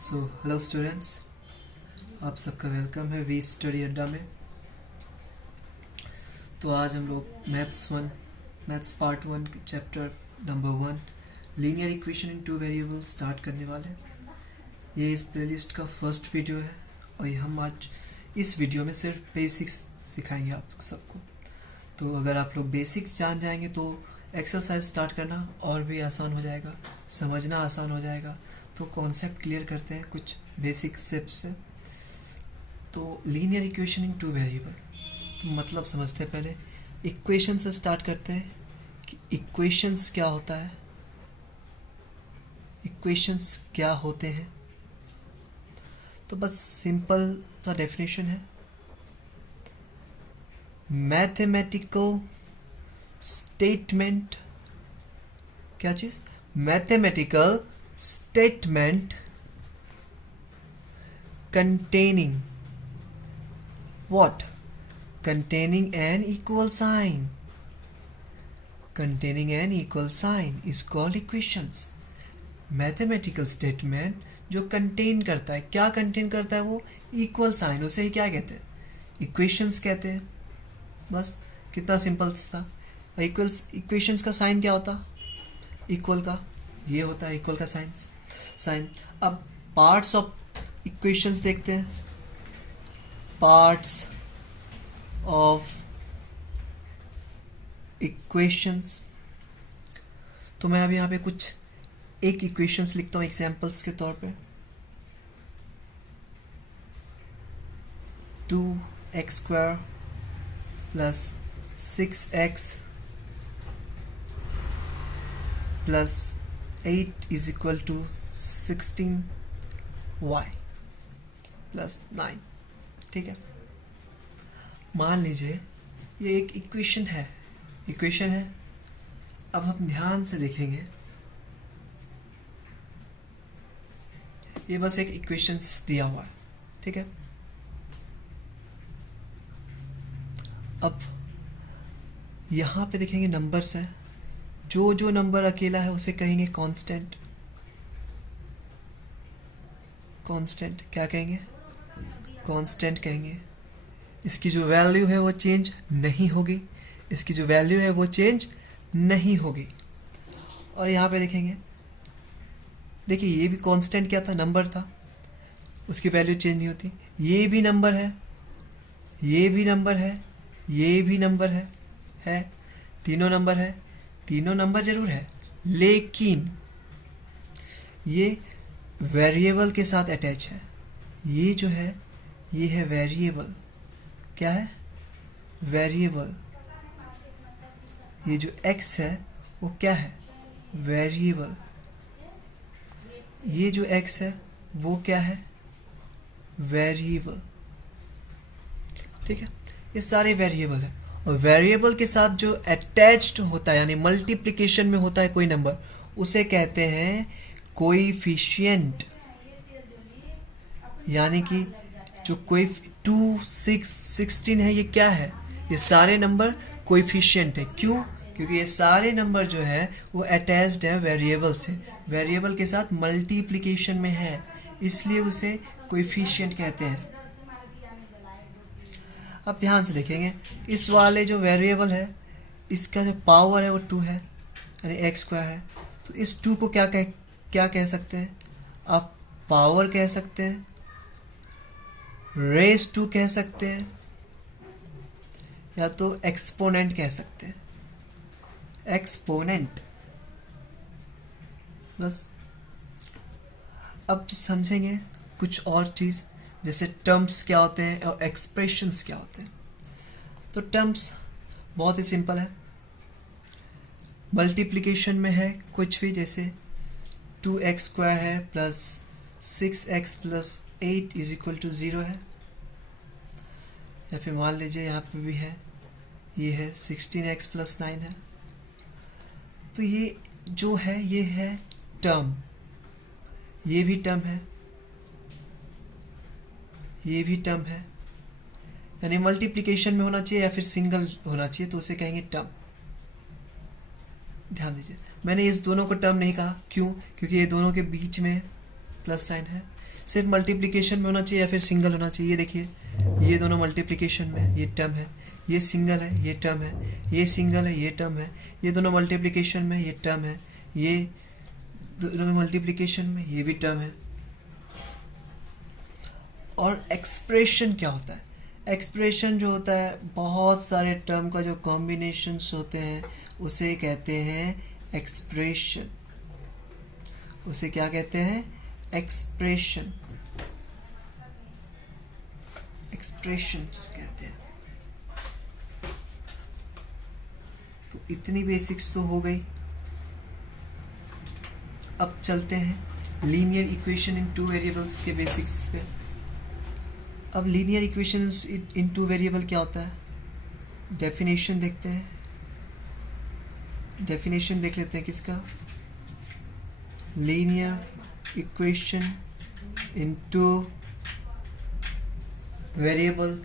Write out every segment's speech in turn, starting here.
Hello students, आप सबका welcome है वी स्टडी अड्डा में। तो आज हम लोग maths part 1 chapter number 1 linear equation in two variable start करने वाले हैं। ये इस प्लेलिस्ट का फर्स्ट वीडियो है और हम आज इस वीडियो में सिर्फ बेसिक्स सिखाएंगे आप सबको। तो अगर आप लोग बेसिक्स जान जाएंगे तो एक्सरसाइज स्टार्ट करना और भी आसान हो जाएगा, समझना आसान हो जाएगा। तो कॉन्सेप्ट क्लियर करते हैं कुछ बेसिक स्टेप्स से। तो linear equation in two variable, तो मतलब समझते हैं। पहले इक्वेशन से स्टार्ट करते हैं कि इक्वेशंस क्या होता है, इक्वेशंस क्या होते हैं। तो बस सिंपल सा डेफिनेशन है, मैथमेटिकल स्टेटमेंट। क्या चीज़? Mathematical statement containing what? Containing an equal sign. Containing an equal sign is called equations. Mathematical statement जो कंटेन करता है, क्या कंटेन करता है वो? इक्वल साइन, उसे ही क्या कहते हैं? इक्वेशंस कहते हैं। बस कितना सिंपल था। इक्वेशंस का साइन क्या होता? इक्वल का, ये होता है इक्वल का साइन। अब पार्ट्स ऑफ इक्वेशंस देखते हैं। पार्ट्स ऑफ इक्वेशंस, तो मैं अभी यहाँ पे कुछ एक इक्वेशंस लिखता हूँ एग्जांपल्स के तौर पे। 2x² plus 6x plus 8 is equal to 16y plus 9। ठीक है, मान लीजिए ये एक इक्वेशन है। अब हम ध्यान से देखेंगे, ये बस एक इक्वेशन दिया हुआ है। ठीक है, अब यहाँ पे देखेंगे नंबर्स हैं। जो नंबर अकेला है उसे कहेंगे कांस्टेंट। क्या कहेंगे? कांस्टेंट कहेंगे। इसकी जो वैल्यू है वो चेंज नहीं होगी, और यहाँ पे देखेंगे, देखिए ये भी कांस्टेंट क्या था? नंबर था, उसकी वैल्यू चेंज नहीं होती। ये भी नंबर है, ये भी नंबर है, तीनों नंबर जरूर है, लेकिन ये वेरिएबल के साथ अटैच है। ये जो है ये है वेरिएबल। क्या है? वेरिएबल। ये जो x है वो क्या है? वेरिएबल। ये जो x है वो क्या है? वेरिएबल। ठीक है, ये सारे वेरिएबल है। और वेरिएबल के साथ जो अटैच्ड होता है, यानी मल्टीप्लिकेशन में होता है कोई नंबर, उसे कहते हैं कोएफिशिएंट। यानी कि जो कोई 2, 6, 16 है, ये क्या है? ये सारे नंबर कोएफिशिएंट है। क्यों? क्योंकि ये सारे नंबर जो है वो अटैच्ड है वेरिएबल से, वेरिएबल के साथ मल्टीप्लिकेशन में है, इसलिए उसे कोएफिशिएंट कहते हैं। अब ध्यान से देखेंगे, इस वाले जो वेरिएबल है इसका जो पावर है वो 2 है, यानी x² है। तो इस 2 को क्या कह सकते हैं? आप पावर कह सकते हैं, रेस टू कह सकते हैं, या तो एक्सपोनेंट कह सकते हैं। एक्सपोनेंट। बस अब समझेंगे कुछ और चीज़, जैसे टर्म्स क्या होते हैं और एक्सप्रेशंस क्या होते हैं। तो टर्म्स बहुत ही सिंपल है, मल्टीप्लिकेशन में है कुछ भी, जैसे 2x² है plus 6x plus 8 is equal to 0 है। या फिर मान लीजिए यहाँ पे भी है, ये है 16x प्लस 9 है। तो ये जो है ये है टर्म, ये भी टर्म है, ये भी टर्म है, यानी मल्टीप्लिकेशन में होना चाहिए या फिर सिंगल होना चाहिए, तो उसे कहेंगे टर्म। ध्यान दीजिए, मैंने इस दोनों को टर्म नहीं कहा। क्यों? क्योंकि ये दोनों के बीच में प्लस साइन है। सिर्फ मल्टीप्लिकेशन में होना चाहिए या फिर सिंगल होना चाहिए। ये देखिए, ये दोनों मल्टीप्लिकेशन में, ये टर्म है, ये सिंगल है, ये टर्म है, ये सिंगल है, ये टर्म है, ये दोनों मल्टीप्लिकेशन में, ये टर्म है, ये दोनों मल्टीप्लिकेशन में, ये भी टर्म है। और एक्सप्रेशन क्या होता है? एक्सप्रेशन जो होता है बहुत सारे टर्म का जो कॉम्बिनेशंस होते हैं उसे कहते हैं एक्सप्रेशन। उसे क्या कहते हैं? एक्सप्रेशन, एक्सप्रेशंस कहते हैं। तो इतनी बेसिक्स तो हो गई। अब चलते हैं linear equation in two variables के बेसिक्स पे। अब लीनियर इक्वेशंस इन टू वेरिएबल क्या होता है? डेफिनेशन देखते हैं, डेफिनेशन देख लेते हैं किसका? Linear equation in two variable.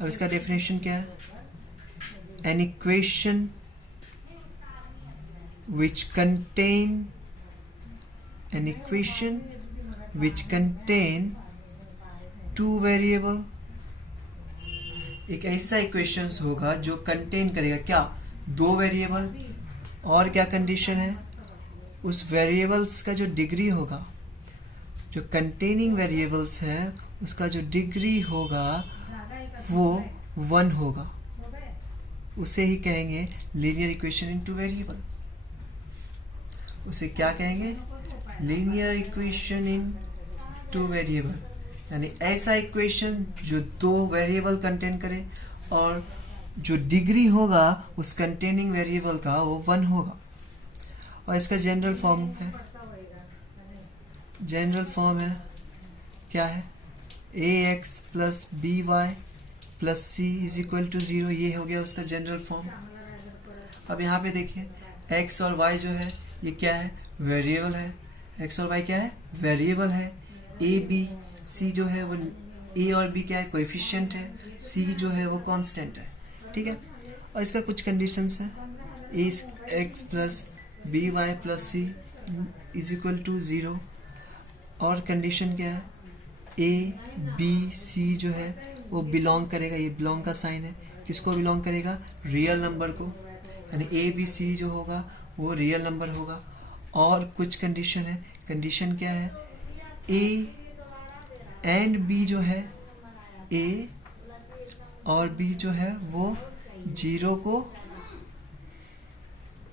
अब इसका डेफिनेशन क्या है? An equation which contain two variable। एक ऐसा इक्वेशंस होगा जो कंटेन करेगा क्या? दो वेरिएबल। और क्या कंडीशन है? उस वेरिएबल्स का जो डिग्री होगा, जो कंटेनिंग वेरिएबल्स है उसका जो डिग्री होगा वो 1 होगा। उसे ही कहेंगे linear equation in two variable. उसे क्या कहेंगे? Linear equation in two variable, यानी ऐसा इक्वेशन जो दो वेरिएबल कंटेन करे और जो डिग्री होगा उस कंटेनिंग वेरिएबल का वो 1 होगा। और इसका जनरल फॉर्म है, जनरल फॉर्म है क्या है? ax plus B Y plus C is equal to 0। ये हो गया उसका जनरल फॉर्म। अब यहाँ पे देखिए x और y जो है ये क्या है? वेरिएबल है। x और y क्या है? वेरिएबल है। a b c जो है वो a और b क्या है? कोएफिशिएंट है। c जो है वो कांस्टेंट है। ठीक है। और इसका कुछ कंडीशंस है। x plus B Y plus C is equal to 0। और कंडीशन क्या है? a b c जो है वो बिलोंग करेगा, ये बिलोंग का साइन है, किसको बिलोंग करेगा? रियल नंबर को। यानी a b c जो होगा वो रियल नंबर होगा। और कुछ कंडीशन है। कंडीशन क्या है? a एंड b जो है, a और b जो है वो 0 को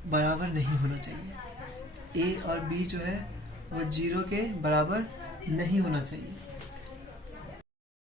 बराबर नहीं होना चाहिए। a और b जो है वो 0 के बराबर नहीं होना चाहिए।